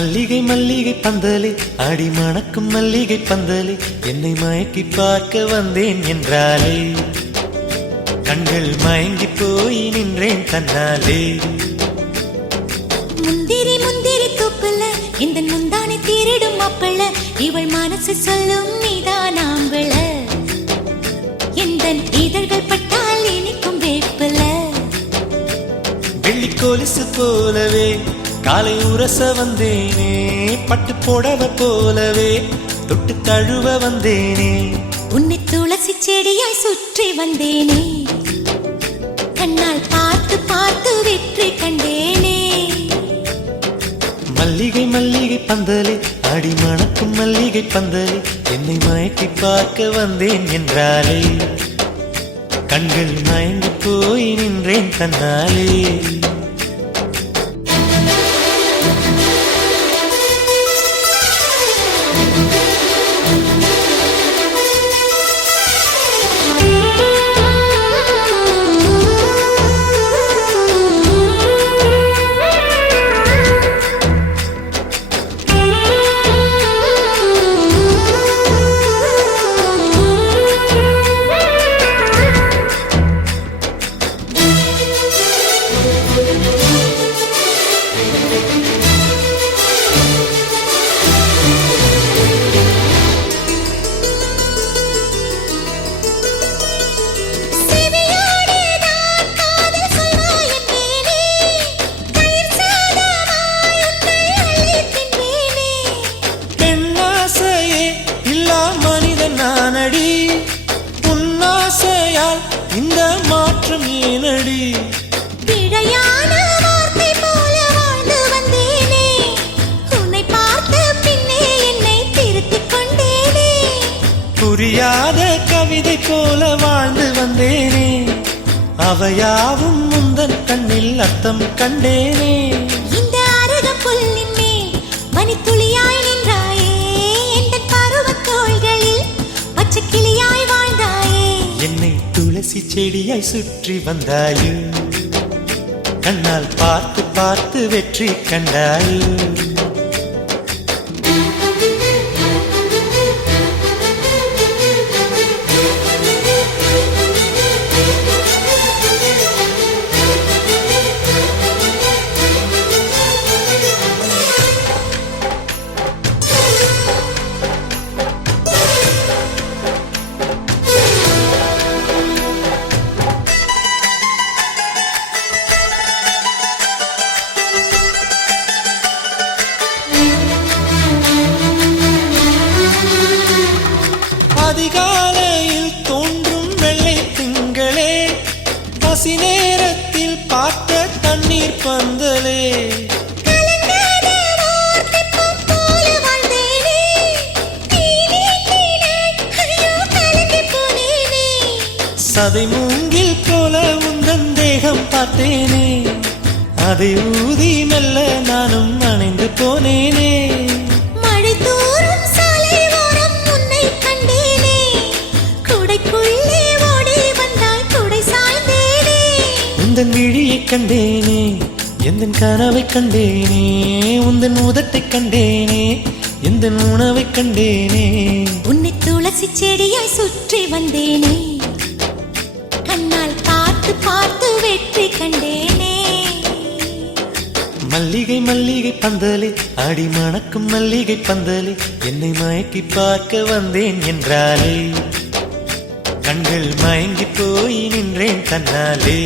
மல்லிகை மல்லிகை பந்தலே ஆடி மணக்கும் மல்லிகை பந்தலே என்னை மயக்கி பார்க்க வந்தேன் என்றாலே கண்கள் மயங்கி போய் நின்றேன் தன்னாலே. முந்திரி முந்திரி தூப்புல இந்த முந்தானை தீரிடும் மாப்பிள்ள இவள் மனசு சொல்லும் நீதான் ஆம்பள எந்த இதழ்கள் பட்டால் இனிக்கும் வேப்பில வெள்ளி கொலுசு போலவே காலை உரச வந்தேனே பட்டு போடவ போலவே தொட்டு தழுவ வந்தேனே உன்னை துளசி செடியாய் சுற்றி வந்தேனே கண்ணால் பார்த்து பார்த்து வெற்றி கண்டேனே. மல்லிகை மல்லிகை பந்தலே அடி மணக்கும் மல்லிகை பந்தலே என்னை மயக்கி பார்க்க வந்தேன் என்றாலே கண்கள் மயங்கி போய் நின்றேன் தன்னாலே. உன்னாசையால் இந்த மாற்றம் ஏனடி பிழையான வார்த்தை போல வாழ்ந்து வந்தேனே உன்னை பார்த்த பின்னே என்னை திருத்திக் கொண்டேனே புரியாத கவிதை போல வாழ்ந்து வந்தேனே அவையாவும் முந்தன் கண்ணில் அர்த்தம் கண்டேனே. இந்த அரக புல்லின் மேல் மணித்துளியாய் நின்றாயே எந்த பருவத் தோள்களில் பச்சை கிளியாய் வாழ்ந்தாயே என்னை துளசி செடியாய் சுற்றி வந்தாயோ கண்ணால் பார்த்து பார்த்து வெற்றி கண்டாயோ. அதிகாலையில் தோன்றும் வெள்ளை திங்களே பசி நேரத்தில் பார்த்த தண்ணீர் பந்தலே சதை மூங்கில் போல உந்தன் தேகம் பார்த்தேனே அதை ஊதி மெல்ல நானும் அணைந்து போனேனே. மழை தூரும் சாலை ஓரம் உன்னை கண்டேனே குடைக்குள்ளே ஓடி வந்தாய் குடை சாய்ந்தேனே உந்தன் விழியை கண்டேனே எந்தன் கனவை கண்டேனே உந்தன் உதட்டை கண்டேனே எந்தன் உணவை கண்டேனே. உன்னை துளசி செடியாய் சுற்றி வந்தேனே கண்ணால் பார்த்து பார்த்து வெற்றி கண்டேனே. மல்லிகை மல்லிகை பந்தலே அடி மணக்கும் மல்லிகை பந்தலே என்னை மயக்கி பார்க்க வந்தேன் என்றாலே கண்கள் மயங்கி போய் நின்றேன் தன்னாலே.